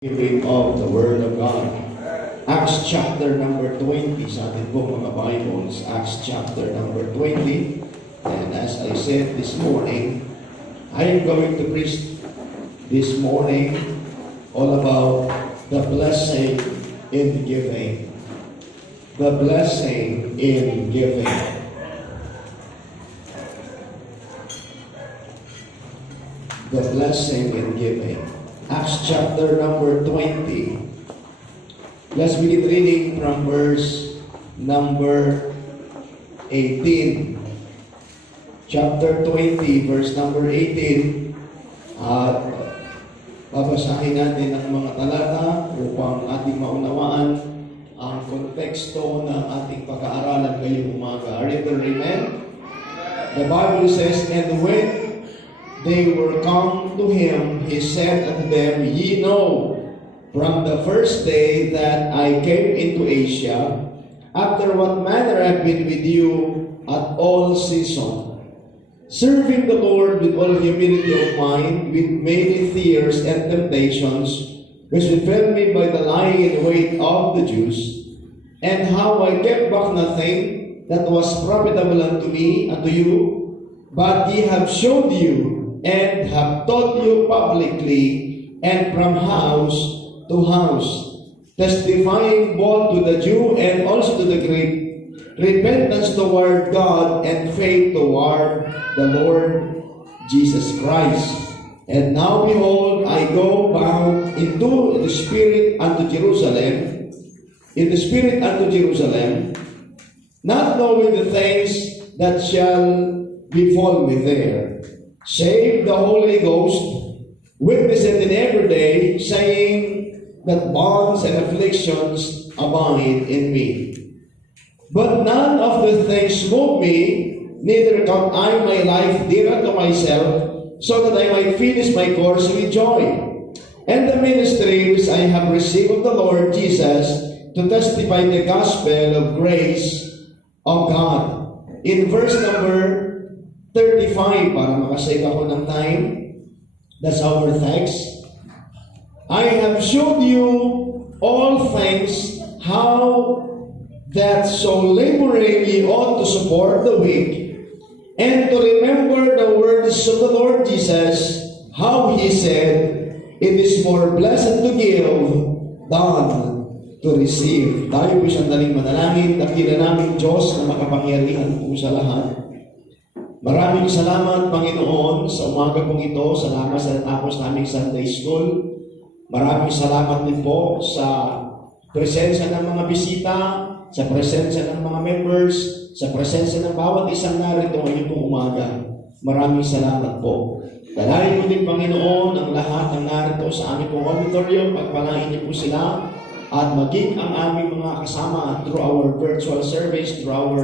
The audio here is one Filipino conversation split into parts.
Hearing of the Word of God. Acts chapter number 20 sa ating po mga Bibles. Acts chapter number 20. And as I said this morning, I am going to preach this morning all about the blessing in giving. The blessing in giving. The blessing in giving. Acts chapter number 20. Let's begin reading from verse number 18. Chapter 20, verse number 18. At babasahin natin ang mga talata upang ating maunawaan ang konteksto ng ating pag-aaralan ngayong umaga. Are you there, amen? The Bible says, "And when they were come to him, he said unto them, Ye know, from the first day that I came into Asia, after what manner I have been with you at all season, serving the Lord with all humility of mind, with many fears and temptations, which befell me by the lying in wait of the Jews, and how I kept back nothing that was profitable unto me, unto you, but ye have showed you, and have taught you publicly and from house to house, testifying both to the Jew and also to the Greek, repentance toward God and faith toward the Lord Jesus Christ. And now behold, I go bound into the Spirit unto Jerusalem, not knowing the things that shall befall me there, save the Holy Ghost, witnesseth in every day, saying that bonds and afflictions abide in me. But none of the things move me, neither count I my life dear unto myself, so that I might finish my course with joy, and the ministry which I have received of the Lord Jesus, to testify the gospel of grace of God." In verse number 35, para makasave ako ng time, that's our text. "I have showed you all things, how that so laboring ye ought to support the weak, and to remember the words of the Lord Jesus, how he said, It is more blessed to give than to receive." Tayo po sandaling manalangin. Dakila namin Diyos na makapangyarihan po sa lahat. Maraming salamat, Panginoon, sa umaga pong ito. Salamat sa natapos naming Sunday School. Maraming salamat din po sa presensya ng mga bisita, sa presensya ng mga members, sa presensya ng bawat isang narito ngayong pong umaga. Maraming salamat po. Dalayan mo din, Panginoon, ang lahat ng narito sa aming pong auditorium. Pagpalain niyo po sila at maging ang aming mga kasama through our virtual service, through our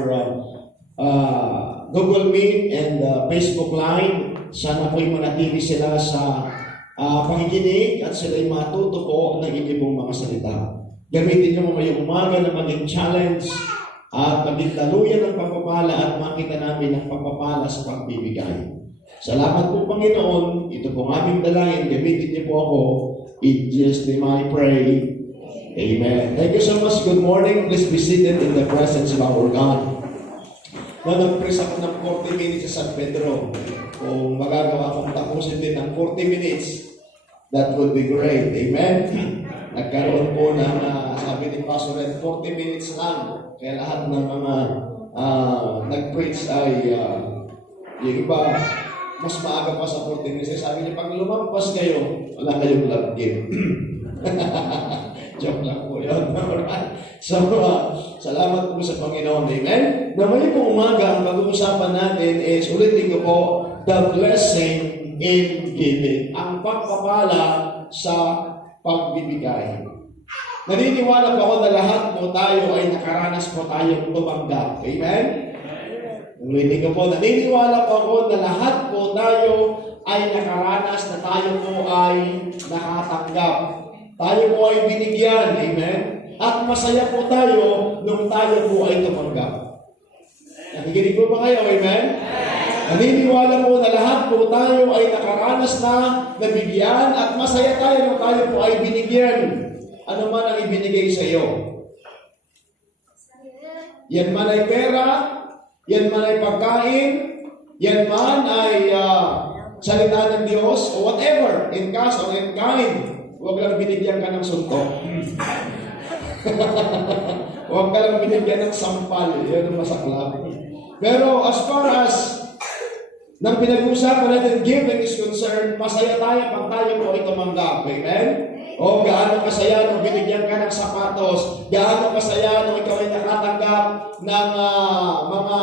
Google Meet and Facebook Live. Sana po'y manatili sila sa pakikinig at sila'y matuto po ng inyong mga salita. Gamitin niyo ngayong umaga na maging challenge at maging daluyan ng pagpapala at makita namin ang pagpapala sa pagbibigay. Salamat po, Panginoon. Ito pong aming dalangin. Gamitin niyo po ako. In Jesus' name I pray. Amen. Thank you so much. Good morning. Please be seated in the presence of our God. Nag-press ako ng 40 minutes sa San Pedro. Kung magagawa akong tapusin din ng 40 minutes, that would be great. Amen? Nagkaroon po ng, sabi ni Pastor Red, 40 minutes lang. Kaya lahat ng mga nag-preach ay, yung iba, mas maaga pa sa 40 minutes. Sabi niya, pag lumampas kayo, wala kayong love gift. Joke lang po yun. So, salamat po sa Panginoon. Amen? Na ngayon pong umaga, ang pag-uusapan natin is, ulitin ko po, the blessing in giving. Ang pagpapala sa pagbibigay. Naniniwala po ako na lahat po tayo ay nakaranas po tayong tumanggap. Amen? Ulitin ko po, naniniwala po ako na lahat po tayo ay nakaranas na tayo po ay nakatanggap. Tayo po ay binigyan. Amen? At masaya po tayo nung tayo po ay tumanggap. Nakikinig po ba kayo? Amen? Naniniwala po na lahat po tayo ay nakaranas na, nabigyan, at masaya tayo nung tayo po ay binigyan. Ano man ang ibinigay sa iyo. Yan man ay pera, yan man ay pagkain, yan man ay salita ng Diyos, o whatever, in cash or in kind. Huwag lang binigyan ka ng suntok. Huwag ka lang binigyan ng sampal. Yan ang masaklap. Pero as far as nang pinag-uusapan natin, giving is concerned, masaya tayo pag tayo po ay tumanggap. Amen? O gaano kasaya nung binigyan ka ng sapatos, gaano kasaya nung ikaw ay nakatanggap ng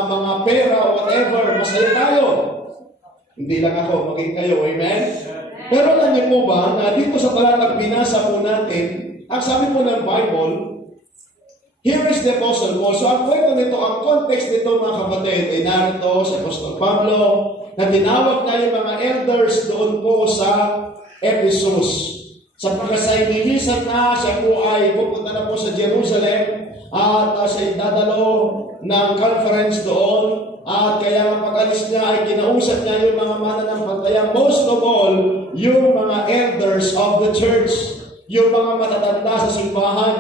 mga pera o whatever, masaya tayo. Hindi lang ako, maging kayo. Amen? Pero alam niyo po ba, na dito sa talatang binasa po natin, ang sabi po ng Bible, here is the Apostle Paul. So ang kwento nito, ang context nito mga kapatid, ay narito sa Apostol Pablo, na tinawag na yung mga elders doon po sa Ephesus. Sa pagkasayinisan na, siya po ay pupunta na po sa Jerusalem at siya dadalo ng conference doon. At kaya ang pag-alis niya ay kinausap niya yung mga mananampalataya. Most of all, yung mga elders of the church. Yung mga matatanda sa simbahan.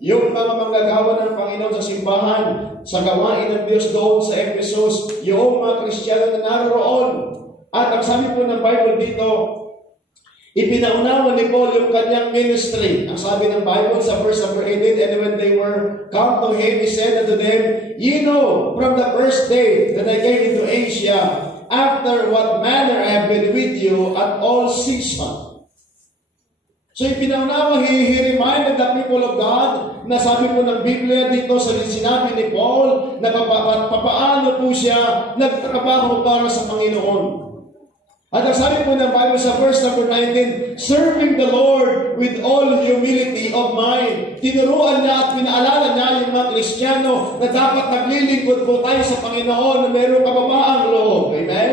Yung mga manggagawa ng Panginoon sa simbahan. Sa gawain ng Diyos doon sa Ephesus. Yung mga Kristiyano na naroon. At ang sabi po ng Bible dito, ipinaunawa ni Paul yung kanyang ministry. Ang sabi ng Bible sa verse number 18, and when they were come to him, he said unto them, ye know, from the first day that I came into Asia, after what manner I have been with you at all season. So ipinaunawa, he reminded the people of God, na sabi po ng Biblia dito sa sinabi ni Paul, na papaano po siya nagtrabaho para sa Panginoon. At ang sabi po ng Bible sa verse number 19, serving the Lord with all humility of mind. Tinuruan niya at pinaalala niya yung mga Kristiyano na dapat naglilingkod po tayo sa Panginoon na mayroong kababaang loob. Amen?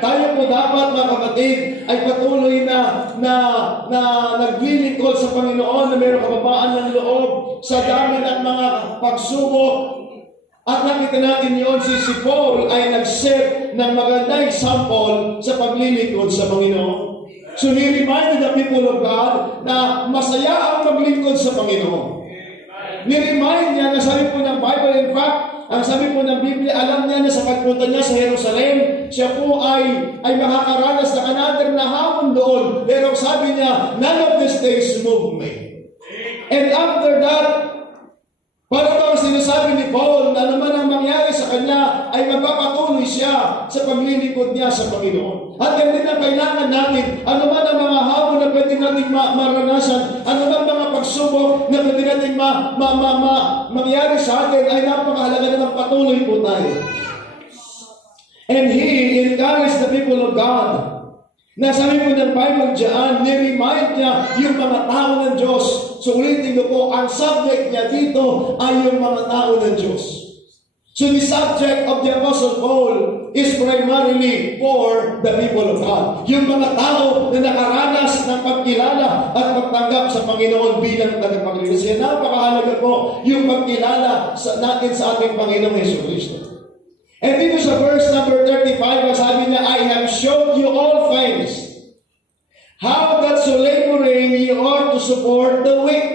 Tayo po dapat, mga kapatid, ay patuloy na naglilingkod sa Panginoon na mayroong kababaan ng loob sa dami ng mga pagsubok. At nakita natin yun, si Paul ay nag-set ng magandang example sa paglilingkod sa Panginoon. So he reminded the people of God na masaya ang maglingkod sa Panginoon. Ni-remind niya na sabi po ng Bible, in fact, ang sabi po ng Biblia, alam niya na sa pagpunta niya sa Jerusalem, siya po ay makakaranas ng another na hamon doon. Pero sabi niya, none of these things move me. And after that, para bang sinasabi ni Paul na naman ang mangyari sa kanya ay magpapatuloy siya sa paglilingkod niya sa Panginoon. At yan din ang kailangan natin. Ano man ang mga hamon na pwede natin maranasan, ano man mga pagsubok na pwede natin mangyari sa atin, ay napakahalaga na patuloy po tayo. And he encouraged the people of God. Nasabi po ng Bible dyan, ni-remind niya yung mga tao ng Diyos. So ulitin ko po, ang subject niya dito ay yung mga tao ng Diyos. So the subject of the Apostle Paul is primarily for the people of God. Yung mga tao na nakaranas ng pagkilala at pagtanggap sa Panginoon bilang tagapagligtas. Yan napakahalaga po yung pagkilala natin sa ating Panginoong Jesucristo. And dito sa verse number 35, sabi niya, I have showed you all things, how that so laboring you ought to support the weak.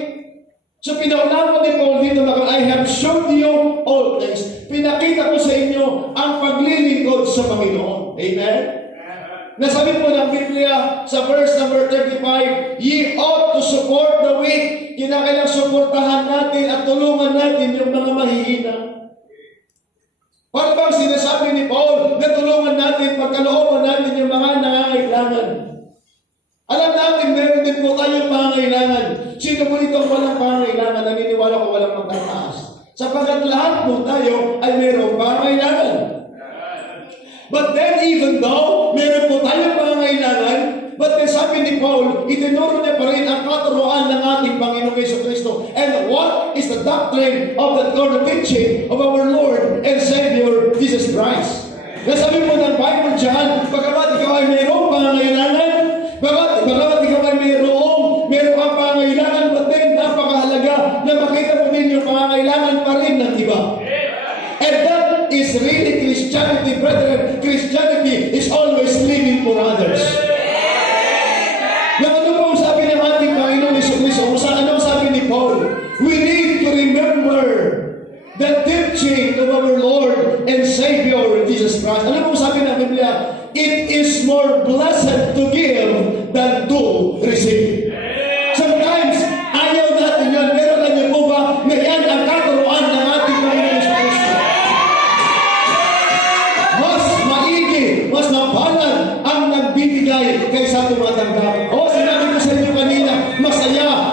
So pinaunawa ni Paul dito, I have showed you all things. Pinakita ko sa inyo ang paglilingkod sa Panginoon. Amen? Nasabi po ng Biblia sa verse number 35, ye ought to support the weak. Kinakailang suportahan natin at tulungan natin yung mga mahihina. Para bang sinasabi ni Paul na tulungan natin, pagkalooban natin yung mga nangangailangan. Alam natin, meron din po tayong pangangailangan. Sino po dito walang pangangailangan? Naniniwala ko walang magtataas. Sapagkat lahat po tayo ay mayroong pangangailangan. But then even though meron po tayong pangangailangan, but then sabi ni Paul, itinuro niya pa rin ang katuruan ng ating Panginoong Jesucristo. And what is the doctrine of the teaching of our Lord and Savior, Jesus Christ? Nasabi po ng Bible dyan, bagamat ikaw ay mayroong pangangailangan, bagamat ikaw ay mayroong kang pangangailangan, but then napakahalaga na makita mo din yung pangangailangan pa rin ng iba. And that is really Christianity, brethren. Christianity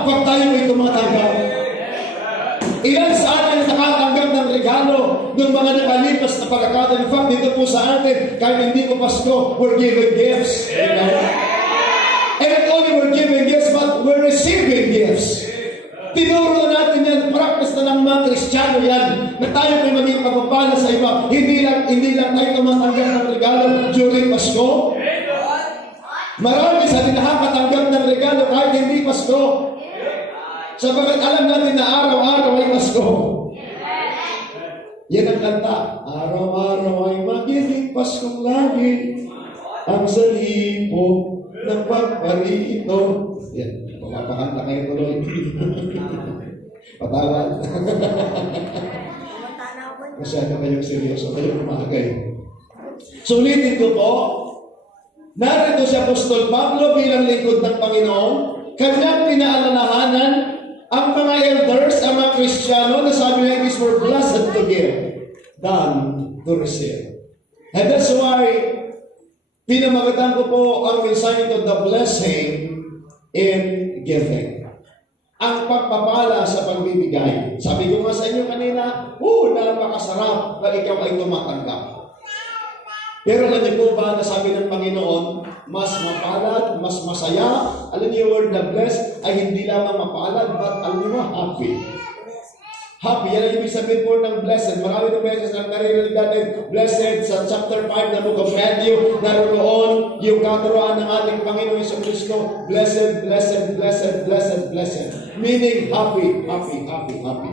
pag tayo ay tumatanggap. Ilan sa atin nakatanggap ng regalo ng mga nakalipas na pagkakataon. In fact, dito po sa atin, kahit hindi ko Pasko, we're given gifts. Amen? And not only we're giving gifts, but we're receiving gifts. Tinuro natin yan, practice na ng mga Kristiyano yan, na tayo may maging pagpapala sa iba. Hindi lang tayo tumatanggap ng regalo during Pasko. Marami sa atin nakakatanggap ng regalo kahit hindi Pasko. Sabagat alam natin na araw-araw ay Pasko. Yan ang kanta. Araw-araw ay magiging Paskong lagi ang salipo ng pagparito. Yan. Pumapakanta kayo tuloy. Patawad. Masyado kayong seryoso. Kayong kumagay. Sulitin ko po. Narito si Apostol Pablo bilang lingkod ng Panginoon. Kanyang pinaalalahanan ang mga elders, ang mga Kristiyano, na sabi niya, "It is more blessed to give than to receive." And that's why, pinamagatan ko po ang mensahe ito, the blessing in giving. Ang pagpapala sa pagbibigay. Sabi ko nga sa inyo kanina, napakasarap na ikaw ay tumatanggap. Pero alam niyo po ba na sabi ng Panginoon, mas mapalad, mas masaya, alam niyo yung word na blessed ay hindi lamang mapalad, but alam niyo happy. Happy, yan ang ibig sabihin po ng blessed. Marami ng beses na naririnig natin, blessed sa chapter 5 ng Book of Matthew, naroon yung katuroan ng ating Panginoon Hesus Kristo, blessed, blessed, blessed, blessed, blessed. Meaning happy, happy, happy, happy.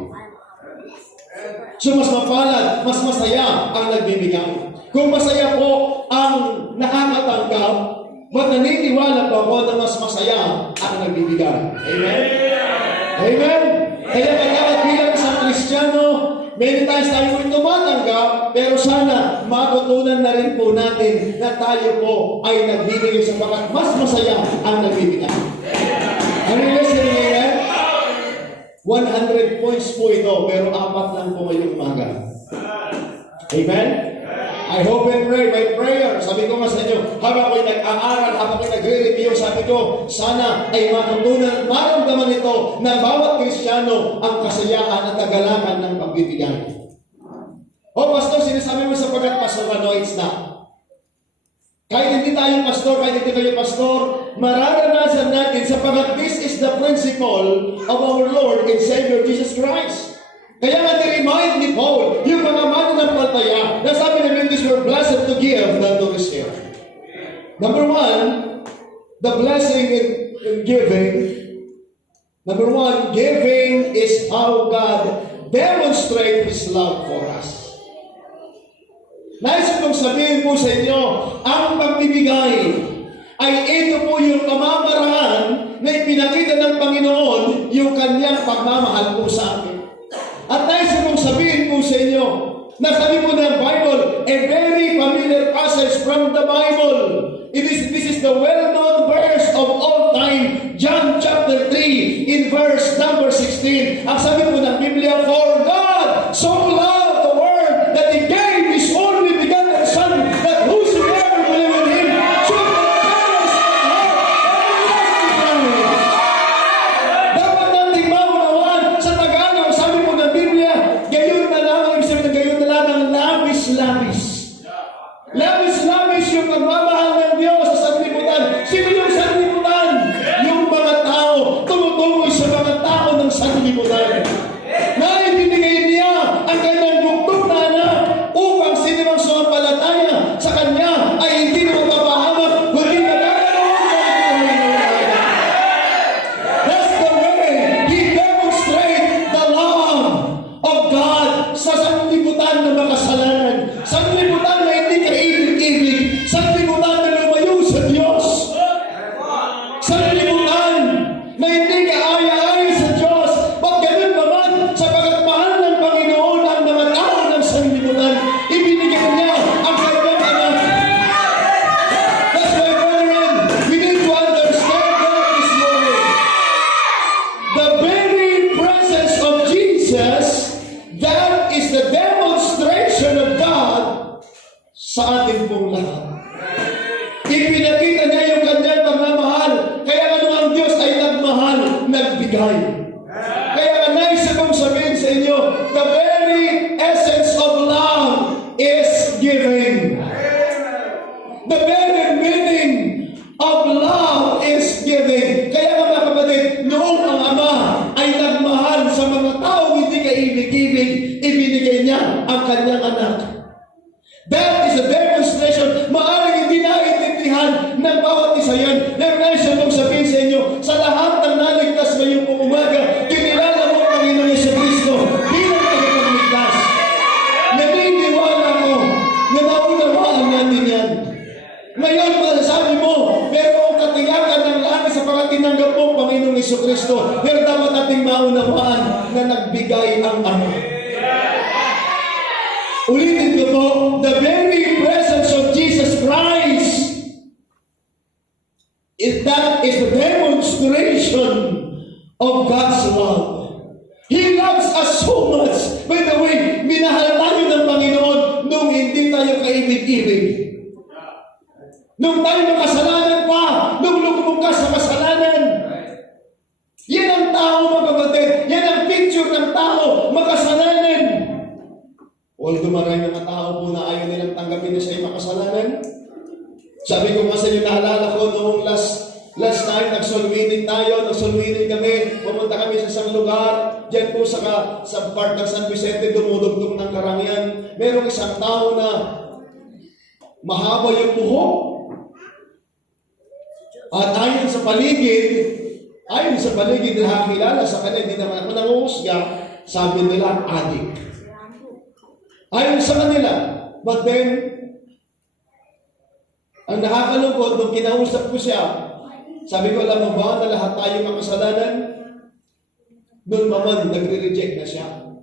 So mas mapalad, mas masaya ang nagbibigay. Kung masaya po ang nakakatanggap, ba't naniniwala po ako na mas masaya ang nagbibigay? Amen? Amen? Kaya bilang isang Kristiyano, many times tayo po tumatanggap, pero sana matutunan na rin po natin na tayo po ay nagbibigay sapagkat mas masaya ang nagbibigay. Are you listening, amen? 100 points po ito, pero 4 lang po ngayong umaga. Amen? I hope and pray, my prayer, sabi ko nga sa inyo, habang ako'y nag-aaral, habang ako'y nagre-review, sabi ko, sana ay matutunan, maramdaman ito na bawat Kristiyano ang kasayaan at kagalakan ng pagbibigay. Pastor, sinasabi mo sapagkat pastor, no, it's not. Kahit hindi tayo pastor, kahit hindi tayo pastor, mararanasan natin sapagkat this is the principle of our Lord and Savior Jesus Christ. Kaya nga ni-remind ni Paul, yung mga mananampalataya, na sabi namin, this were blessed to give than to receive. Number 1, the blessing in giving. Number 1, giving is how God demonstrates His love for us. Nais kong sabihin po sa inyo, ang pagbibigay ay ito po yung pamamaraan na ipinakita ng Panginoon yung kanyang pagmamahal po sa atin. At nais kong sabihin po sa inyo, na sabi po ng Bible, a very familiar passage from the Bible. This is the well-known verse of all time, John chapter 3, in verse number 16. Ang sabi po ng Biblia, "For God so loved the world that He gave His only begotten Son, that whosoever believe in Him should not perish but have life." Dapat nating maunawan sa Tagalog, sabi po ng Biblia, gayon na lamang, ibig sabihin ng gayon na lamang, labis-labis. Labis-labis yung pagmamahal ng Diyos sa sanlibutan. Sino yung sanlibutan? Yung mga tao, tumutukoy sa mga tao ng sanlibutan. Na ibinigay niya ang kanyang bugtong na anak upang sino mang sumampalataya sa kanya ay hindi na mapapahamak, kundi magkakaroon ng buhay. That's the way He demonstrates the love of God sa sanlibutan na makasalanan. Sanlibutan na hindi kaibig-ibig. Sanlibutan na lumayo sa Diyos. Sanlibutan na hindi kaaya-aya sa Diyos. Ba't ganun ba man? Sapagkat mahal ng Panginoon ang mga tao ng sanlibutan, ibinigyan niya ang kanyang anak. That's why, brethren, we need to understand that this morning. The very presence of Jesus, that is the demonstration of God sa ating pong lahat. Ipinakita niya yung kanyang pagmamahal. Kaya ano ang Diyos ay nagmahal, nagbigay. nagbigay. Kaya nga nais akong sabihin sa inyo, the very essence of love is giving. The very meaning of love is giving. Kaya nga mga kapatid, noong ang Ama ay nagmahal sa mga taong hindi kaibig-ibig, ibinigay niya ang kanyang anak. That is a demonstration. Maaaring hindi naiintindihan ng bawat isa yan. Pero nais akong sabihin sa inyo, sa lahat ng naligtas ngayong umaga, kinilala mo ang Panginoon Jesucristo bilang tagapagligtas. Naniniwala ko na naunawaan natin yan. Ngayon, masasabi mo, merong katiyakan ng langit sa pagkatinanggap mo, Panginoong Jesucristo. Pero dapat nating maunawaan na nagbigay ang Ama. Ulitin ko po, the very presence of Jesus Christ is the demonstration of God's love. He loves us so much. By the way, minahal tayo ng Panginoon nung hindi tayo kaibig-ibig. Nung tayo makasalanan pa, nung lumubog ka sa kasalanan. Yan ang tao, mga kapatid. Yan ang picture ng tao, makasalanan. Although maraming mga tao po na ayaw nilang tanggapin na siya yung makasalanan. Sabi ko nga sa inyo, naalala ko noong last night, nagsulwining kami, pumunta kami sa isang lugar, dyan po sa part ng San Vicente, dumudugtong ng Karangian. Merong isang tao na mahaba yung buhok. At ayon sa paligid, nakakilala sa kanya, hindi naman ako nanguhusga, sabi nila, adik. Ayon sa kanila. But then, ang nakakalungkot, nung kinausap ko siya, sabi ko, alam mo ba na lahat tayo makasalanan? Noon naman, nagre-reject na siya.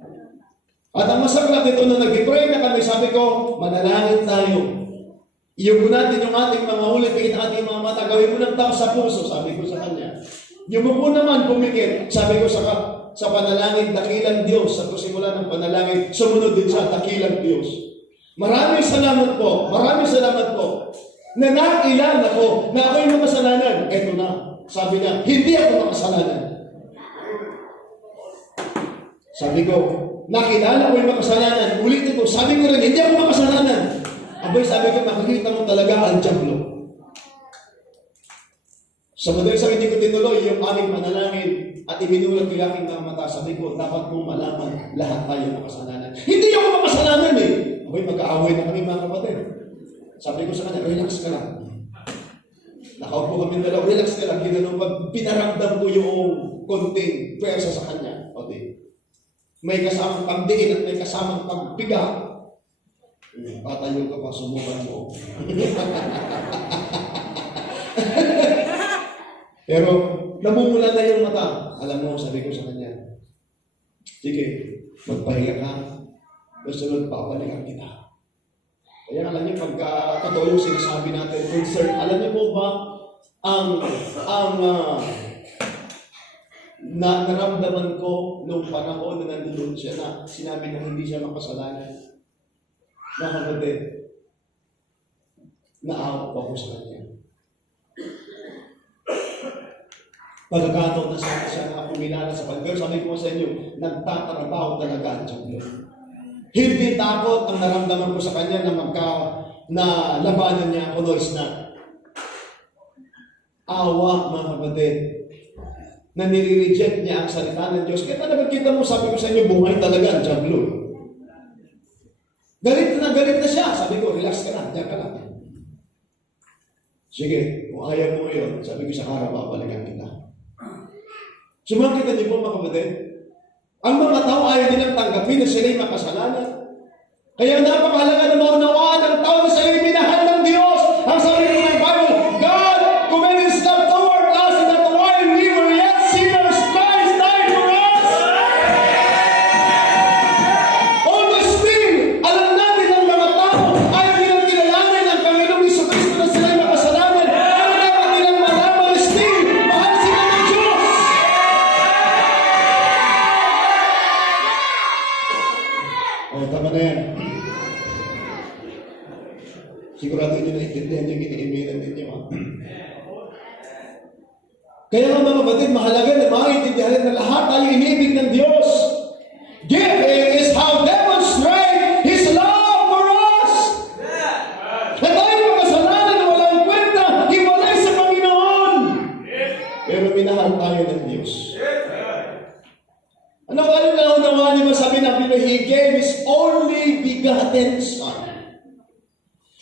At ang masaklat nito, nung nag-pray na kami, sabi ko, manalangin tayo. Iyugo natin yung ating mga ulit, bigyan ating mga mata, gawin mo ng tao sa puso, sabi ko sa kanya. Yung mo naman, pumikit, sabi ko sa panalangin, dakilang Diyos. At simula ng panalangin, sumunod din sa dakilang Diyos. Maraming salamat po na nakilala ko na ako'y makasalanan. Eto na, sabi niya, hindi ako makasalanan. Sabi ko, nakilala ko yung makasalanan. Ulitin ko, sabi ko rin, hindi ako makasalanan. Abay, sabi ko, makikita mo talaga ang diablo. Sa madaling sa hindi ko tinuloy yung aming panalangin at ibinulag ko yung aking mga mata, sabi ko, dapat mong malaman lahat tayo makasalanan. Hindi ako makasalanan eh. Abay, mag-aaway na kami mga kapatid. Sabi ko sa kanya, relax ka lang. Nakaupo kami dalawa, relax ka lang. Ginanong, pinaramdam ko yung konting pwersa sa kanya. O di, may kasamang pagdiin at may kasamang pagbiga. Patayo ka pa, sumukan mo. Pero, namumula na yung mata. Alam mo, sabi ko sa kanya, sige, magpahinga ka. Sunod, papalikan kita. Kaya alam niyo, pagka totoo yung sinasabi natin, concern, alam niyo po ba, naramdaman ko nung panahon na nandun siya na sinabi na hindi siya makasalanan. Nakakabit, naawa pa ko sa kanya. Pagkakataon na siya na kumilala sa kanya. Pero sabi ko sa inyo, nagtatrabaho talaga ang Diablo. Hindi takot ang naramdaman ko sa kanya na labanan niya ako, no, is not. Awa, mga kapatid, na nire-reject niya ang salita ng Diyos. Kaya talaga kita mo, sabi ko sa inyo, buhay talaga ang Diablo. Galit na siya. Sabi ko, relax ka na, diyan ka lang. Sige, kung ayaw mo yun, sabi ko sa harap, babalikan kita. Sumakita niyo po, mga kapatid. Ang mga tao ayaw nilang tanggapin na sila'y makasalanan. Kaya napakahalaga na maunawaan ang tao na sa'yo minahal ng Diyos. Ang sabi ko ng Bible, God commended His love toward us that while we were yet sinners, Christ died for us. Always still, alam natin ang mga tao ayaw nilang kilalanin ang Panginoong Jesucristo na sila'y makasalanan. Pero dapat nilang malaman still, mahal sila ng Diyos. Tama na yan. Sigurado nyo na-intindihan yung iniimilan ninyo. Kaya nga mga kapatid, mahalaga na maintindihan na lahat tayo inibig ng Diyos. Giving is how demonstrate His love for us. Na tayo makasalanan na walang kwenta, hiwalay sa Panginoon. Pero minahal tayo ng Diyos. Ano na unawa niyo sabi ng Biblia, He gave His only begotten Son.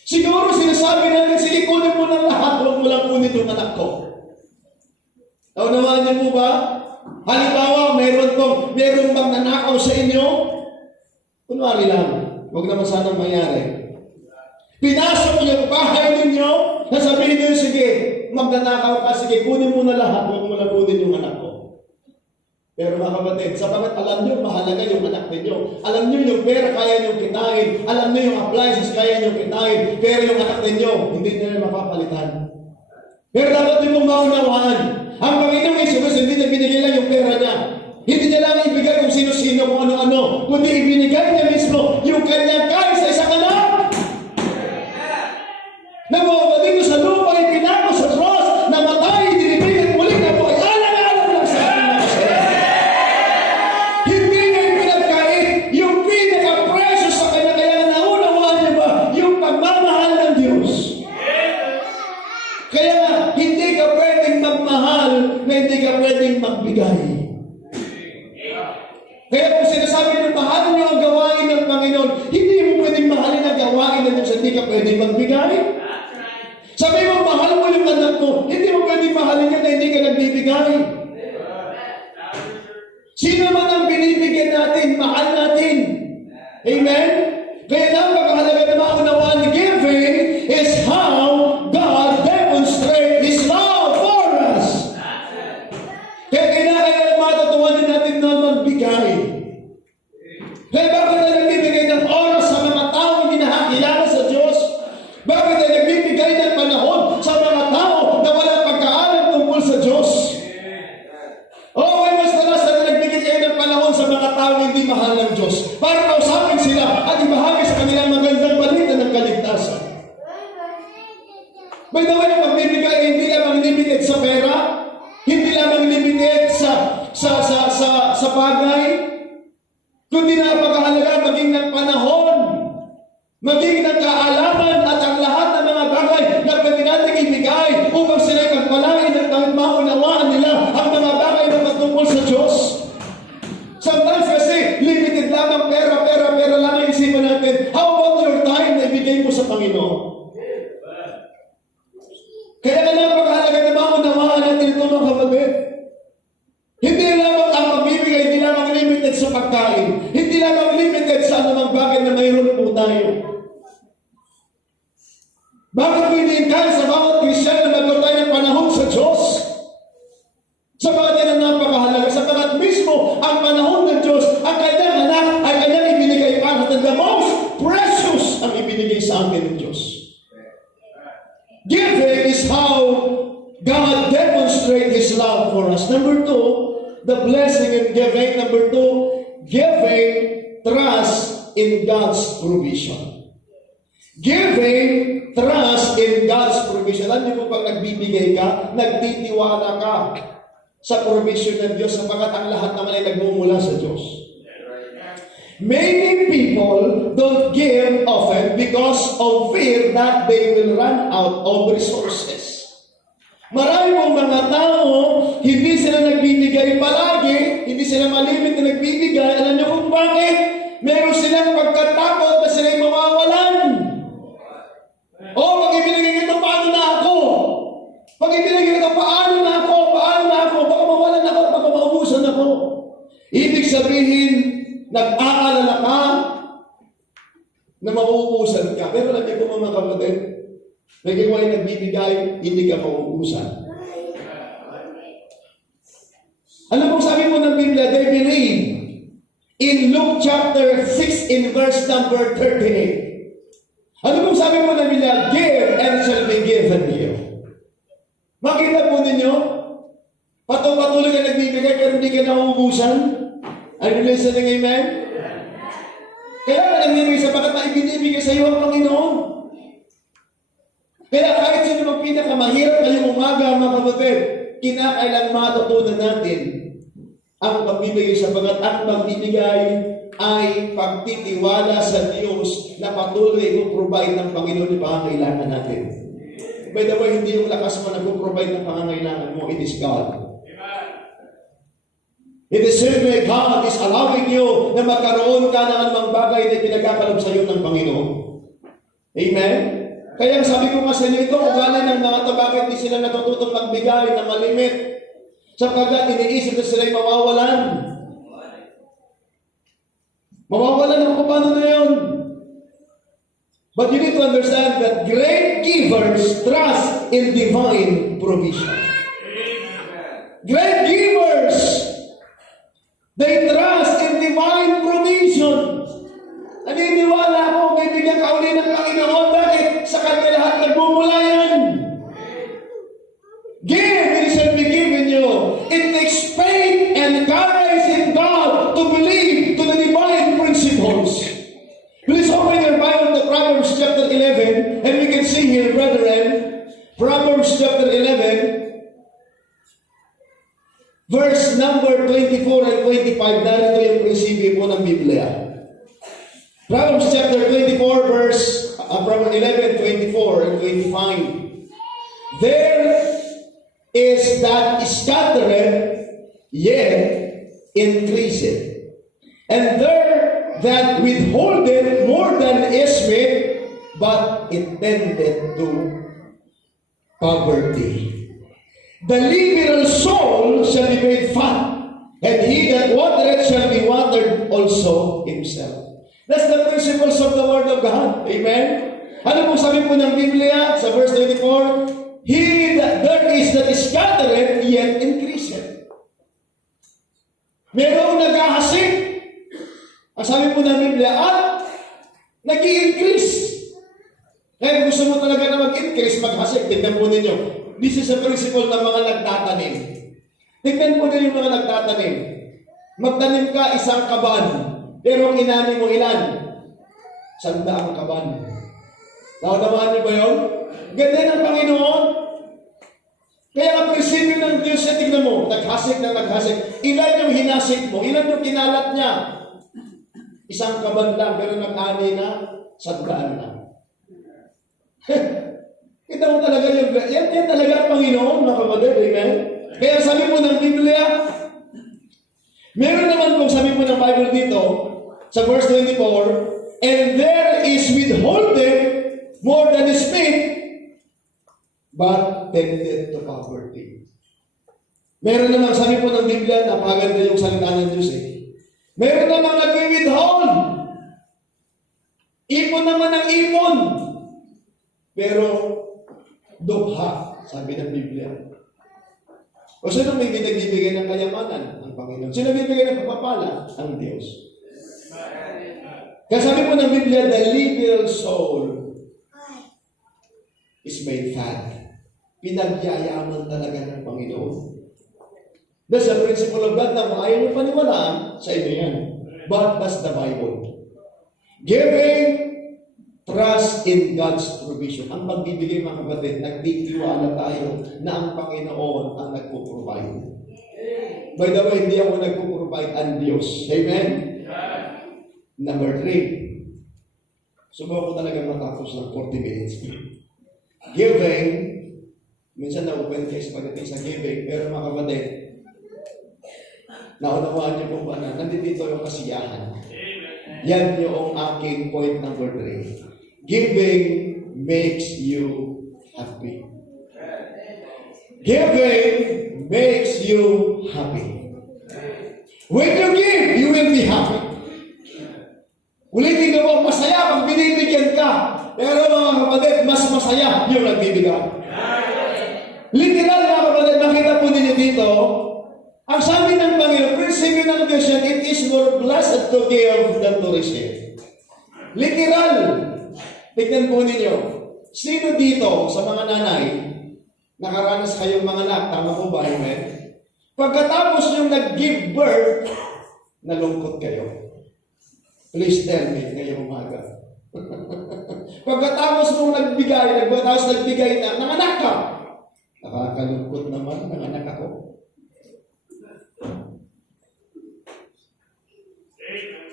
Siguro sinasabi natin, sige, kunin mo ng lahat, huwag mo lang kunin yung anak ko. Naunawaan niyo po ba? Halimbawa, meron bang nanakaw sa inyo? Kunwari lang, huwag naman sanang mangyari. Pinasok yung bahay ninyo, nasabihin niyo, sige, magnanakaw ka, sige, kunin mo na lahat, huwag mo lang kunin yung anak ko. Pero mga kapatid, sapagat alam niyo, mahalaga yung anak ninyo. Alam niyo yung pera kaya niyo kitain. Alam niyo yung appliances kaya niyo kitain. Pero yung anak ninyo, hindi nila mapapalitan. Pero dapat niyo mong maunawaan. Ang Panginoong Hesus, hindi niya binigay lang yung pera niya. Hindi niya lang ibigay kung sino-sino, kung ano-ano. Kundi ibinigay niya mismo yung kanyang kahit sa isang anak. Nagwawagin mo sa lupa, ipinako sa cross, namatay, dinibig at muli na po ay alang-alang lang sa ating mga kasalanan. Hindi niya ipinagkait yung pinaka-precious sa kanya. Kaya naunawaan niyo ba yung pagmamahal ng Diyos? Kaya nga, hindi ka pwedeng magmahal na hindi ka pwedeng magbigay. Kaya kung sinasabi ng mahal niyo ang gawain ng Panginoon, hindi mo pwedeng mahalin ang gawain ng Diyos, hindi ka pwedeng magbigay. Sabi mo, mahal mo yung anak mo, hindi mo pwedeng mahalin yan na hindi ka nagbibigay. Sino man ang binibigyan natin, mahal natin. Amen? Kaya napakahalaga na maunawaan na giving is how God demonstrates His love for us. Kaya kailangan matutuwanin natin na magbigay. Kaya bakit na nagbibigay ng oras sa mga taong hindi nakakilala sa Diyos? Bakit na nagbibigay ng panahon sa mga tao na walang pagkaalam tungkol sa Diyos? May mas talas na nagbigay kayo ng panahon sa mga taong hindi mahal ng Diyos para kausapin sila at ibahagi sa kanilang magandang balita ng kaligtasan. By the way, ang magbibigay hindi lamang limited sa pera, hindi lamang limited sa bagay, kundi napakahalaga maging ng panahon, maging ng kaalaman at ang lahat ng mga bagay na pwede natin ibigay upang sila'y magpalain at maunawaan nila ang mga bagay na patungkol sa Diyos. Sometimes kasi limited lamang pera lang ang isipan natin. How about your time na ibigay mo sa Panginoon? Kaya ka napakahalaga na maunawaan natin ito mga kapatid. Hindi lamang ang pagbibigay, hindi lamang limited sa pagkain, hindi lamang limited sa anumang bagay na mayroon po tayo. Bakit hindi kaya sa bawat Kristiyan na magkaroon tayo ng panahon sa Diyos? Sabagat yan ang napakahalaga. Sabagat mismo ang panahon ng Diyos, ang kanyang anak ay kanyang ibinigay para at the most precious ang ibinigay sa atin ng Diyos. Giving is how God demonstrates His love for us. Number two, the blessing in giving. Number two, giving trust in God's provision. Giving trust in God's provision. Alam niyo po pag nagbibigay ka, nagtitiwala ka sa provision ng Diyos sapagat ang lahat naman ay nagmumula sa Diyos. Many people don't give often because of fear that they will run out of resources. Marami pong mga tao, hindi sila nagbibigay palagi, hindi sila malimit na nagbibigay. Alam niyo kung bakit? Meron silang pagkatakot na sila'y mawawalan. Pag ibinigay ito, paano na ako? Pag ibinigay ito, paano na ako? Baka mawalan ako, baka maubusan ako. Ibig sabihin, nag-aalala ka na mauubusan ka. Pero alam niyo po mga kapatid, may gawa yung nagbibigay, hindi ka mauubusan. Alam mo, sabi mo ng Biblia, they believe in Luke chapter 6 in verse number 38. Ano pong sabi mo na nila? Give and shall be given you. Makita po ninyo, patuloy ka nagbibigay pero hindi ka nauubusan. Are you listening, amen? Kaya ka nagbibigay sapagat na ibinibigay sa iyo ang Panginoon. Kaya kahit sino mang pinakamahirap ngayong umaga, mga kapatid, kinakailang matutunan natin ang pagbibigay sapagat ang pagbibigay ay pagtitiwala sa Diyos na patuloy mag-provide ng Panginoon yung pangangailangan natin. By the way, hindi yung lakas mo nag-provide ng pangangailangan mo, it is God. In the same way, God is allowing you na magkaroon ka ng anumang bagay na pinagkakalob sa iyo ng Panginoon. Amen? Kaya sabi ko nga sa inyo, ito ugali ng mga ito, bakit di sila natututong magbigay na malimit? Sapagkat iniisip na sila'y mawawalan. Mawawalan ang kung paano na yun. But you need to understand that great givers trust in divine provision. Great givers, they trust in divine provision. Naniniwala ako, kaibigan ka uli ng Panginoon. Bakit? Sa kanya lahat nagmumula yan. Give, it shall be given you. It takes faith and courage in God to believe to the divine principles. Please open your Bible to Proverbs chapter 11, and we can see here, brethren, Proverbs chapter 11, verse number 24 and 25, narito yung prinsipyo po ng Biblia. Proverbs chapter 24, Proverbs 11, 24 and 25. There is that scattereth, yet increaseth. And there that withholdeth more than is made, but it tendeth to poverty. The liberal soul shall be made fat, and he that watereth shall be watered also himself. That's the principles of the Word of God. Amen? Ano po sabi po ng Biblia sa verse 24? He that there is that scattereth, yet increaseth. Merong naghahasik. Ang sabi po ng Biblia, at nag-i-increase. Kaya gusto mo talaga na mag-increase, maghasik. Tignan po ninyo. This is a principle ng mga nagtatanim. Tignan po ninyo yung mga nagtatanim. Magtanim ka isang kaban, pero ang inani mo ilan? 100 kaban. Naunawaan niyo ba yun? Ganda ng Panginoon. Kaya ang prinsipyo ng Diyos, tignan mo, naghasik na naghasik. Ilan yung hinasik mo? Ilan yung kinalat niya? Isang kaban lang, pero nag-ani na, 100 na. Kita mo talaga yung, yan talaga ang Panginoon, mga kapatid, amen? Kaya sabi mo ng Biblia, meron naman kung sabi mo ng Bible dito, sa verse 24, and there is withholding more than is made, but tended to poverty. Meron naman, sabi po ng Biblia, napaganda yung salita ng Diyos eh. Meron naman nag-withhold. Ipon naman ang ipon. Pero, dukha, sabi ng Biblia. O sino may binagbibigay ng kayamanan? Ang Panginoon. Sino bibigay ng pagpapala? Ang Diyos. Kaya sabi po ng Biblia, the liberal soul is made fat. Pinagyayaman talaga ng Panginoon. That's the principle of God na kung ayaw mo paniwalaan, sa inyo yan. But that's the Bible. Giving trust in God's provision. Ang pagbibigay, mga kapatid, nagtitiwala tayo na ang Panginoon ang nagpo-provide. By the way, hindi ako nagpo-provide, ang Diyos. Amen? Number 3. Subukan ko talaga matapos ng 40 minutes. Giving, minsan na-open case pagdating sa giving, pero mga kapatid, naunawaan niyo po ba na nandito yung kasiyahan. Yan yung aking point number 3. Giving makes you happy. Giving makes you happy. When you give, you will be happy. Ulitin ko po, masaya pag binibigyan ka. Pero mga kapatid, mas masaya yung nagbibigay. Literal mga kapatid, makita po ninyo dito, ang sabi ng Panginoon, prinsipyo ng Diyos yan, it is more blessed to give than to receive. Literal. Tignan po ninyo, sino dito sa mga nanay, nakaranas kayong mga anak, tama po ba, amen? Pagkatapos yung nag-give birth, nalungkot kayo. Please tell me ngayong umaga. Pagkatapos mong nagbigay na, nanganak ka, Nakakalungkot naman ng anak ako.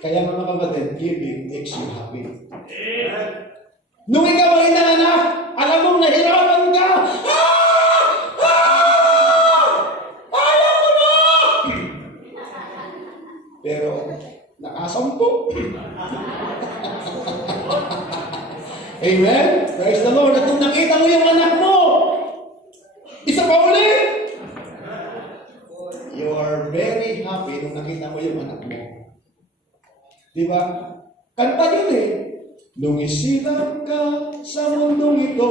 Kaya mga kapatid, giving makes you happy. Nung ikaw ay nanganak, alam mong nahirapan ka. Alam mo na! Pero, nakasampo. Amen? Praise the Lord. At kung nakita mo yung anak mo, isa pa ulit, you are very happy nung nakita mo yung anak mo. Diba? Kanta yun eh. Nung isilang ka sa mundong ito,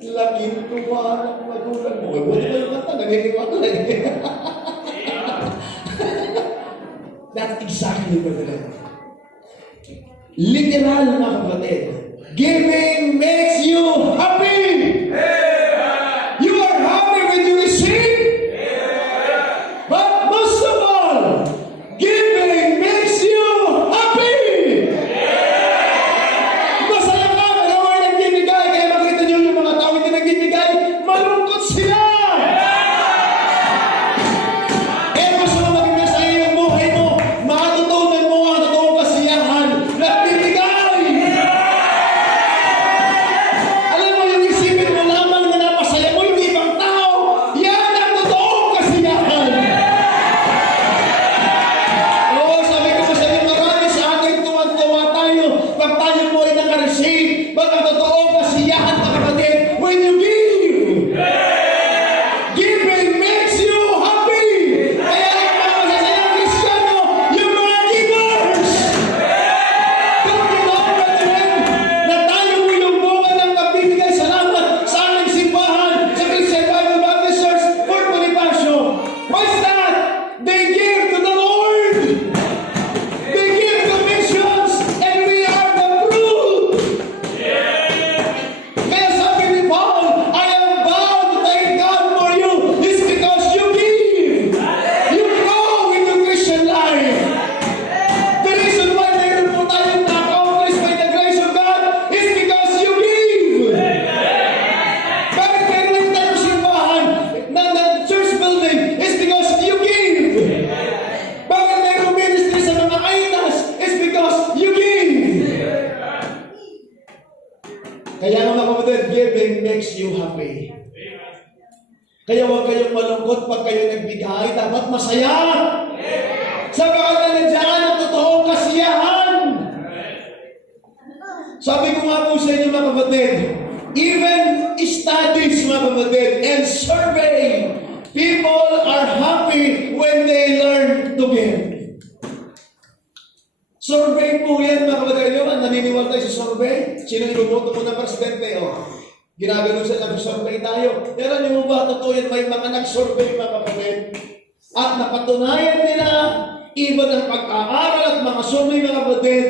laking tuwa ng magulang mo. Buti mo yung kanta, naginiwala eh. That's exactly what it is. Literal na kapatid. Giving makes you happy. You are happy when you receive. But most of all, giving makes you happy. Masaya ka, pero ay nagbibigay. Kaya makita niyo yung mga tao hindi nagbibigay, malungkot sila. Eh, gusto mo maging masaya yung buhay mo, matutunan mo ang totoong kasiyahan. Nagbibigay. Alam mo, yung isipin mo lamang na napasaya mo yung ibang tao, yan ang totoong kasiyahan. Oo, sabi ko sa inyo, marami sa atin tuwan-tuwa tayo pag tayo mo ay naka-receive. But ang totoong kasiyahan, mga kapatid, when you give. Giving makes you happy. Kaya ang mga masasayang Kristiyano, yung mga givers. Don't you know, brethren, na tayo mo yung bunga ng nagbibigay salamat sa aming simbahan, sa Christian Bible Baptist Church, Fort Bonifacio. What's that? They give to the Lord. They give to missions, and we are the fruit. Kaya sabi ni Paul, I am bound to thank God for you. It's because you give. You grow in your Christian life. The reason why meron po tayong na-accomplish by the grace of God is because you give. Bakit meron tayong simbahan na church building is because you give. Bakit meron ministry sa mga aitas is because you give. Kaya mga kapatid, giving makes you happy. Kaya huwag kayong malungkot pag kayo nagbigay. Dapat masaya. Sabagat na nandiyan ang totoong kasiyahan. Sabi ko nga po sa inyo mga kapatid, even studies mga kapatid and survey, people are happy when they learn to give. Survey po yan mga kapatid. Yung naniniwala tayo sa survey. Sino yung bumoto mo ng presidente? Ginagano sa nag-survey tayo. Pero niyo mo ba totoo yan? May mga nag-survey mga kapatid. At napatunayan nila, iba ng pag-aaral at mga survey mga kapatid,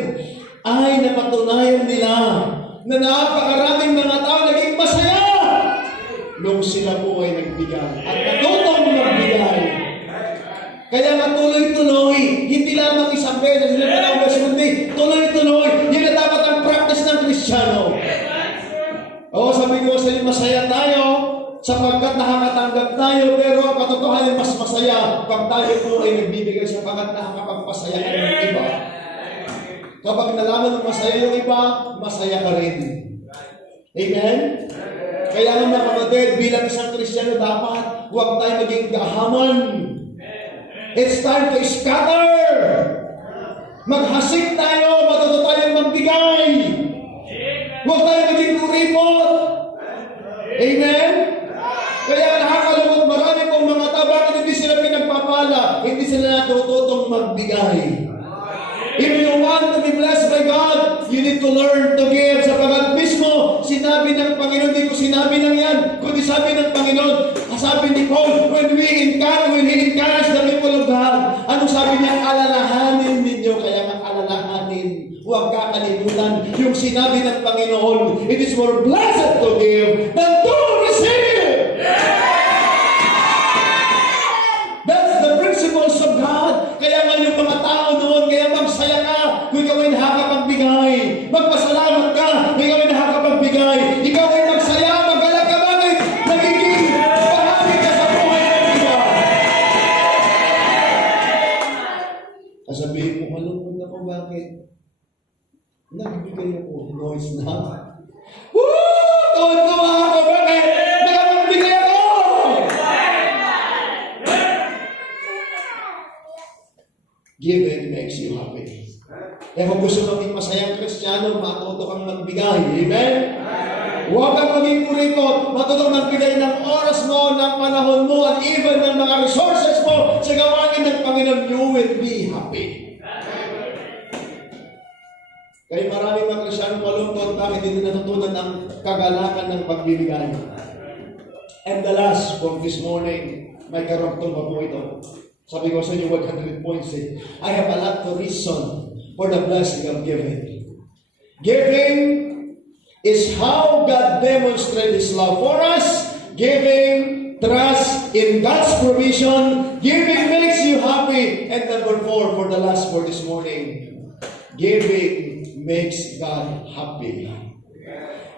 ay napatunayan nila na napakaraming mga tao naging masaya nung sila po ay nagbigay. At natutong magbigay. Kaya nga tuloy-tuloy, hindi lamang isang beses, hindi lamang beses, hindi, tuloy-tuloy, yun na dapat ang practice ng Kristiyano. Oo, sabi ko sa inyo, masaya tayo sapagkat nakakatanggap tayo, pero ang katotohanan mas masaya pag tayo po ay nagbibigay sapagkat nakakapagpasayaan ng iba. Kapag nalaman ng masaya yung iba, masaya ka rin. Amen? Kaya nga mga kapatid, bilang isang Kristiyano dapat huwag tayo maging gahaman. It's time to scatter. Maghasik tayo, matuto tayong magbigay. Huwag tayo maging kuripot. Amen? Kaya nakakalungkot marami pong mga tao, bakit hindi sila pinagpapala? Hindi sila natututong magbigay. If you want to be blessed by God, you need to learn to give. Sapagkat mismo, sinabi ng Panginoon, hindi ko sinabi lang yan, kundi sabi ng Panginoon, sabi ni Paul, when he encouraged the people of God, ano sabi niya? Alalahanin ninyo, kaya nga alalahanin. Huwag kakalimutan yung sinabi ng Panginoon, it is more blessed to give than to receive. That's the principles of God. Kaya nga yung mga tao noon, kaya magsaya ka kung ikaw ay nakakapagbigay. Magpasalamat ka kung ikaw ay nakakapagbigay. Ikaw ay magsaya, magalang ka bakit? Nagiging Sasabihin mo, malungkot ako, bakit? Nagbibigay ako. No, it's not. Woo! Tuwan-tuwa ako, bakit? Nakapagbigay ako! Giving makes you happy. Kaya kung gusto maging masayang Kristiyano, matuto kang magbigay. Amen? Huwag kang maging kurikot. Matuto kang magbigay ng oras mo, ng panahon mo, at even ng mga resources mo sa gawain ng Panginoon. You will be happy. Kaya maraming mga Kristiyano malungkot bakit hindi natutunan ang kagalakan ng pagbibigay. And the last for this morning, may karoktong pa po ito. Sabi ko sa inyo, 100 points eh. I have a lot to reason for the blessing of giving. Giving is how God demonstrates His love for us. Giving trust in God's provision. Giving makes you happy. And number 4, for the last for this morning, giving makes God happy.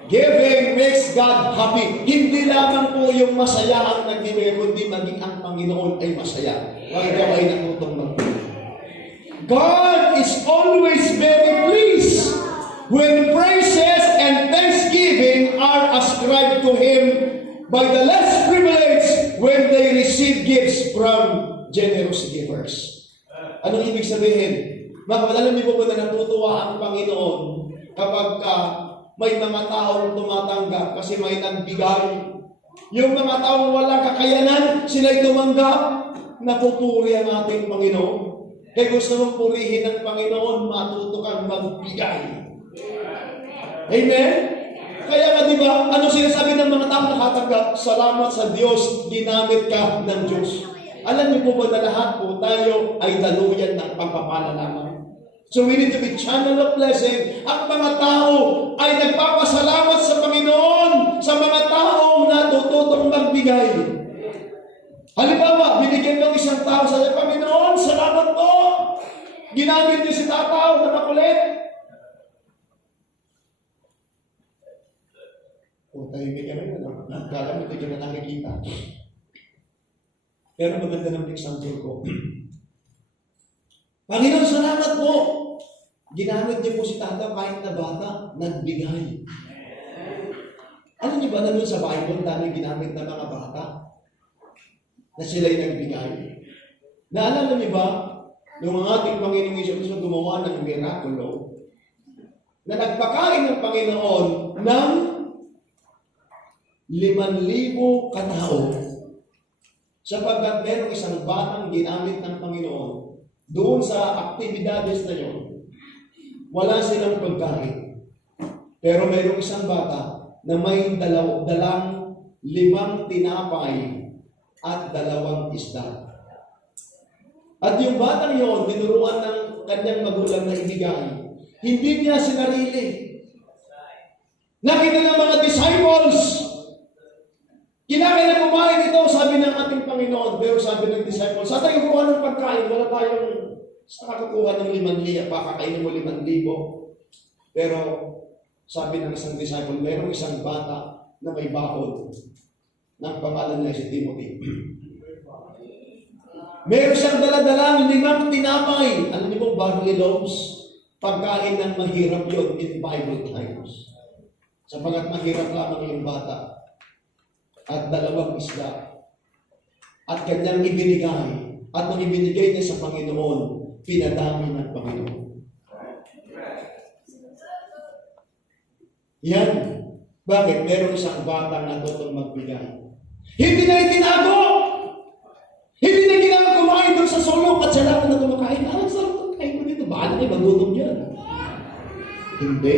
Giving makes God happy. Hindi lamang po yung masaya ang nagbibigay, kundi maging ang Panginoon ay masaya. Kaya ikaw ay natutong magbigay. God is always very pleased when praises and thanksgiving are ascribed to Him by the less privileged when they receive gifts from generous givers. Anong ibig sabihin? Alam niyo po ba na natutuwa ang Panginoon kapag may mga taong tumatanggap kasi may nagbigay. Yung mga taong walang kakayanan, sila'y tumanggap, napupuri ang ating Panginoon. Kaya gusto mong purihin ng Panginoon, matuto kang magbigay. Amen? Kaya nga diba, ano sinasabi ng mga taong nakatanggap? Salamat sa Diyos, ginamit ka ng Diyos. Alam niyo po ba na lahat po tayo ay daluyan ng pagpapala lamang? So we need to be channel of blessing. Ang mga tao ay nagpapasalamat sa Panginoon sa mga taong natututong magbigay. Halimbawa, binigyan ng isang tao sa Panginoon, salamat po. Ginamit niyo si tataw na makulit. O tayo may kami na nagkala mo, hindi ka na nakikita. Pero maganda ng example ko. Panginoon, salamat po. Ginamit niyo po si tata kahit na bata, nagbigay. Alam niyo ba na doon sa Bible, dami ginamit ng mga bata na sila'y nagbigay? Naalala niyo ba, nung ang ating Panginoong Hesus gumawa ng mirakulo, na nagpakain ng Panginoon ng 5,000 katao, sapagkat merong isang batang ginamit ng Panginoon doon sa aktibidades na yun. Wala silang pagkain. Pero mayroong isang bata na may dalang 5 tinapay at 2 isda. At yung batang yun, tinuruan ng kanyang magulang na ibigay. Hindi niya sinarili. Nakita ng mga disciples, kinakain na kumain ito, sabi ng ating Panginoon. Pero sabi ng disciples, sa tayo kuha ng pagkain, wala tayong nakakuha ng 5,000, pakakainin mo 5,000. Pero sabi ng isang disciple, mayroong isang bata na may baon ng pangalan niya si Timothy. Meron siyang daladalang 5 tinapay. Alam niyo po, barley loaves, pagkain ng mahirap yun in Bible times. Sapagat mahirap lamang yung bata. At 2 isda. At kanyang ibinigay. At nung ibinigay niya sa Panginoon, pinadami ng Panginoon. Yan. Bakit? Meron isang batang natutong magbigay. Hindi na itinago! Hindi na ginagawa kumain doon sa sulok at siya lang na kumakain. Ah, sarap ng kain mo dito. Baka na kayo magutom yan. Hindi.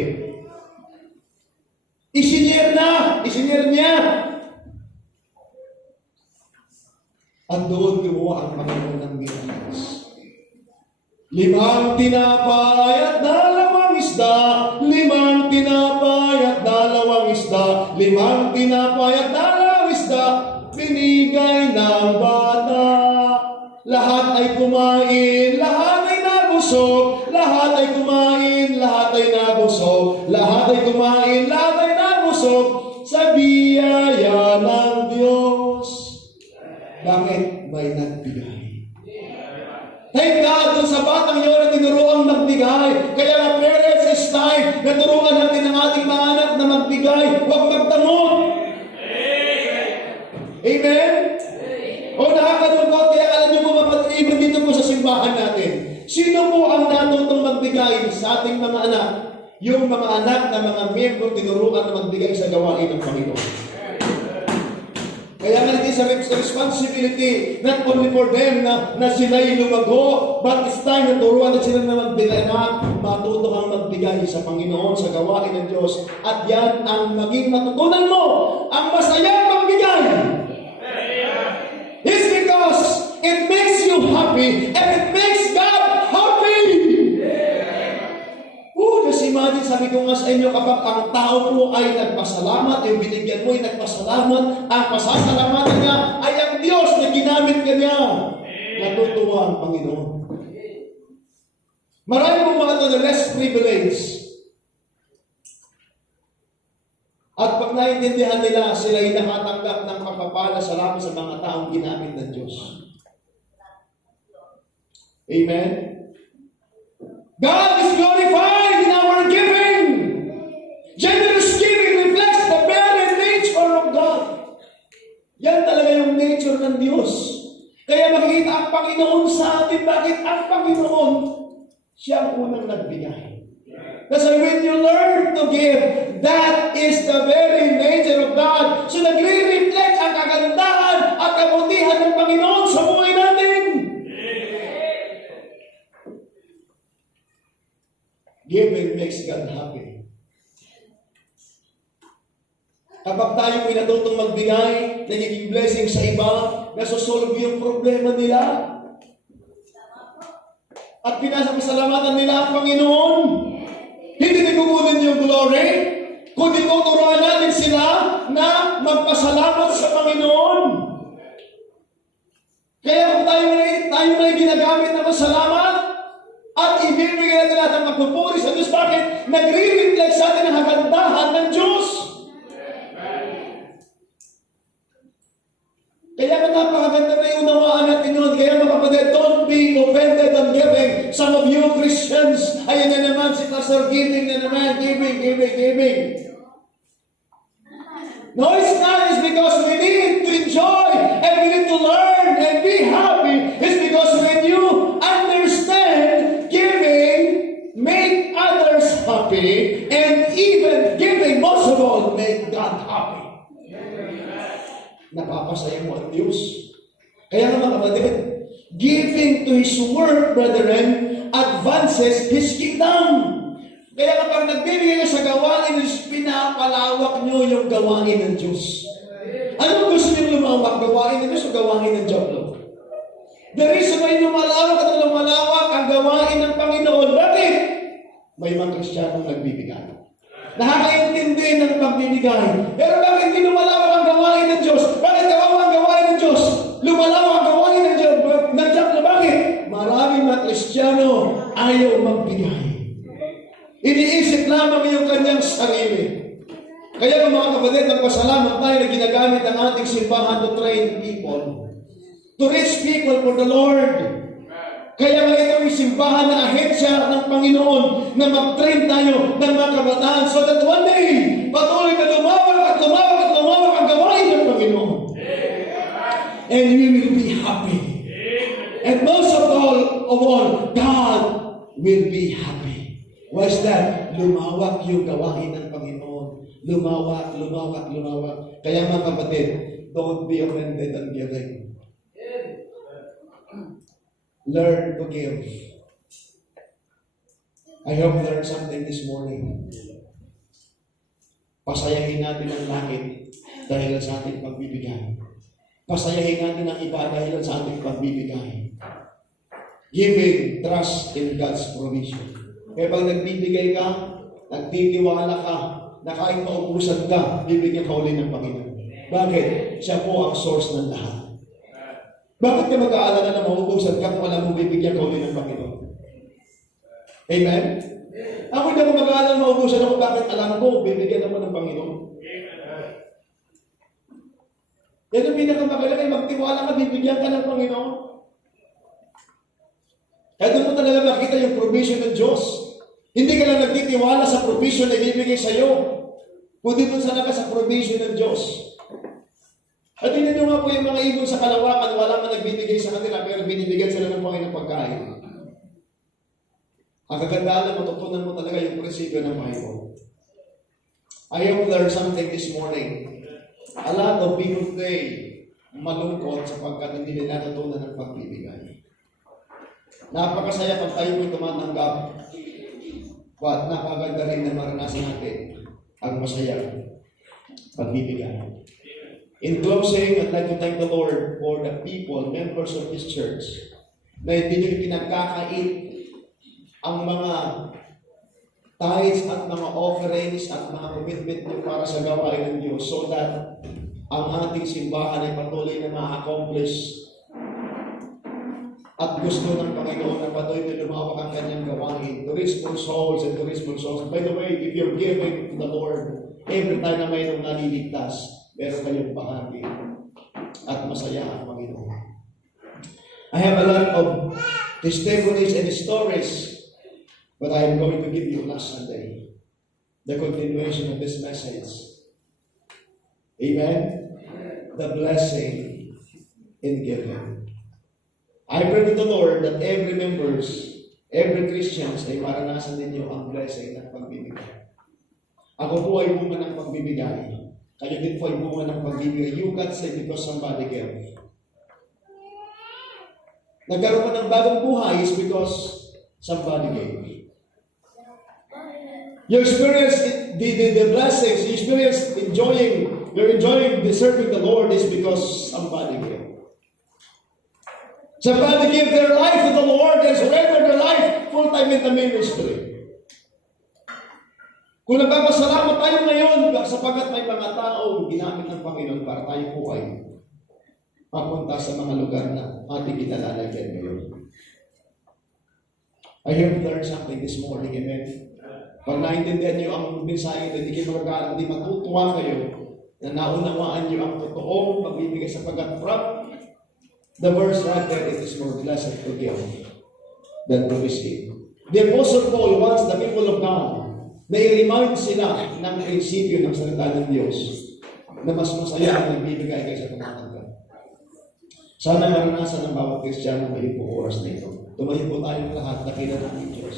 Isinyer niya. At doon gumawa ang Panginoon ng miracles. 5 tinapay at 2 isda. 5 tinapay at 2 isda. 5 tinapay at 2 isda. Binigay ng bata. Lahat ay kumain, lahat ay nabusog. Lahat ay kumain, lahat ay nabusog. Lahat ay kumain, lahat ay nabusog. Sa biyaya ng Diyos. Bakit? May nagbigay. Thank God Mula sa batang yun na tinuruang magbigay. Kaya nga parents, it's time na turuan natin ang ating mga anak na magbigay. Huwag magtamot. Amen? O nakakalungkot, kaya alam niyo po mapag-ibig dito po sa simbahan natin. Sino po ang natutong magbigay sa ating mga anak? Yung mga anak na mga miyembro tinuruan na magbigay sa gawain ng Panginoon. Kaya nga it is a responsibility not only for them na sila'y lumago, but it's time na turuan na sila na magbigay na matuto kang magbigay sa Panginoon, sa gawain ng Diyos. At yan ang maging matutunan mo, ang masayang magbigay. It's because it makes you happy and it makes God happy. Just imagine, sabi ko nga sa inyo, kapag ang tao po ay nagpasalamat, yung binigyan mo ay nagpasalamat, ang pasasalamatan niya ay ang Diyos na ginamit ka niya. Natutuwa ang Panginoon. Marami po mga ito na less privilege. At pag naintindihan nila, sila ay nakatanggap ng pagpapala salamat sa mga taong ginamit ng Diyos. Amen? God is glorified in our giving. Generous giving reflects the very nature of God. Yan talaga yung nature ng Diyos. Kaya makikita ang Panginoon sa atin. Bakit ang Panginoon? Siya ang unang nagbigay. Kasi when you learn to give, that is the very nature of God. So nagre-reflect ang kagandahan at kabutihan ng Panginoon sa buhay natin. Giving makes God happy. Kapag tayo pinatutong magbigay, nagiging blessing sa iba, nasusolve yung problema nila. At pinasapasalamatan nila ang Panginoon. Hindi nagkukunin yung glory, kundi tuturuan natin sila na magpasalamat sa Panginoon. Kaya kung tayo na ginagamit na masalamat, at ibibigay natin lahat ang magpupuri sa Diyos. Bakit? Nagre-reflect sa atin ang kagandahan ng Diyos. Kaya napakaganda na iunawaan natin yun. Kaya mga kapatid, don't be offended on giving. Some of you Christians, ayan na naman si Pastor giving na naman, giving. No, it's not. It's because we need to enjoy and we need to learn and be happy. It's because when you understand giving, make others happy, and even giving, most of all, make God happy. Napapasaya mo ang Diyos. Kaya mga kapatid, giving to His work, brethren, advances His kingdom. Kaya kapag nagbibigay ka sa gawain ng Diyos, pinapalawak nyo yung gawain ng Diyos. Anong gusto nyo lumawak? Gawain ng Diyos o gawain ng Diablo? The reason why lumalawak at lumalawak ang gawain ng Panginoon, bakit? May mga Kristiyanong nagbibigay. Nakakaintindi ng pagbibigay. Pero bakit hindi lumalawak ang gawain ng Diyos? Bakit kawawa ang gawain ng Diyos? Lumalawak ang gawain ng Diyos. Diablo, bakit? Maraming mga Kristiyano ayaw magbigay. Iniisip lamang yung kanyang sarili. Kaya mga kapatid, magpasalamat tayo na ginagamit ang ating simbahan to train people. To reach people for the Lord. Kaya nga ito yung simbahan na ahensya ng Panginoon na mag-train tayo ng mga kabataan so that one day, patuloy na lumawak ang gawain ng Panginoon. And we will be happy. And most of all, God will be happy. Why is that? Lumawak yung gawain ng Panginoon. Lumawak. Kaya mga kapatid, don't be offended on giving. Learn to give. I hope you learned something this morning. Pasayahin natin ang langit dahil sa ating pagbibigay. Pasayahin natin ang iba dahil sa ating pagbibigay. Giving trust in God's provision. Kaya pag nagbibigay ka, nagtitiwala ka, na kahit maubusan ka, bibigyan ka uli ng Panginoon. Bakit? Siya po ang source ng lahat. Bakit ka mag-aalala na maubusan ka kung alam mo bibigyan ka uli ng Panginoon? Amen? Ako hindi ako mag-aalala na maubusan ako bakit alam ko bibigyan ako ng Panginoon. Yan ang pinakamagaling ay magtiwala ka, bibigyan ka ng Panginoon. Kaya doon mo talaga makita yung provision ng Diyos. Hindi ka lang nagtitiwala sa provision na ibibigay sa iyo, kundi doon sa sa provision ng Diyos. At tingnan nyo nga po yung mga ibon sa kalawakan, wala man nagbibigay sa kanila, pero binibigyan sila ng Panginoon ng pagkain. Ang kagandahan na matutunan mo talaga yung prinsipyo ng Bible. I have learned something this morning. A lot of people today malungkot sapagkat hindi nila natutunan ng pagbibigay. Napakasaya pag tayo may tumatanggap. But napaganda rin na maranasan natin ang masaya pagbibigay. In closing, I'd like to thank the Lord for the people, members of this church, na hindi nyo pinagkakait ang mga tithes at mga offerings at mga commitment nyo para sa gawain ng Diyos so that ang ating simbahan ay patuloy na ma-accomplish at gusto ng Panginoon na patuloy na lumawak ang kanyang gawain to reach more souls and to reach more souls. By the way, if you're giving to the Lord, every time na mayroong naliligtas, meron kayong bahagi at masaya ang Panginoon. I have a lot of testimonies and stories, but I am going to give you last Sunday the continuation of this message. Amen? The blessing in giving. I pray to the Lord that every members, every Christians ay maranasan ninyo ang blessing ng pagbibigay. Ako po ay bunga ng pagbibigay. Kayo din po ay bunga ng pagbibigay. You got saved because somebody gave. Nagkaroon ka ng bagong buhay is because somebody gave. You experience the blessings, you experience you're enjoying serving the Lord is because somebody gave. Somebody gave their life to the Lord and surrender their life full-time in the ministry. Kung nagpapasalamat tayo ngayon sapagkat may mga tao ginamit ng Panginoon para tayo po ay papunta sa mga lugar na ating kinalalagyan ngayon. I have learned something this morning, amen? Pag naintindihan niyo ang mensahe ito, hindi kayo magagalang, hindi matutuwa kayo na naunawaan niyo ang totoong pagbibigay sapagkat from the verse right there, it is more blessed to give than to receive. The Apostle Paul wants the people of God na i-remind sila ng prinsipyo ng salita ng Diyos na mas masaya ang nagbibigay kaysa tumatanggap. Sana maranasan ng bawat Kristiyano ngayon po oras na ito. Tumayo po tayong lahat na kailan ng Diyos.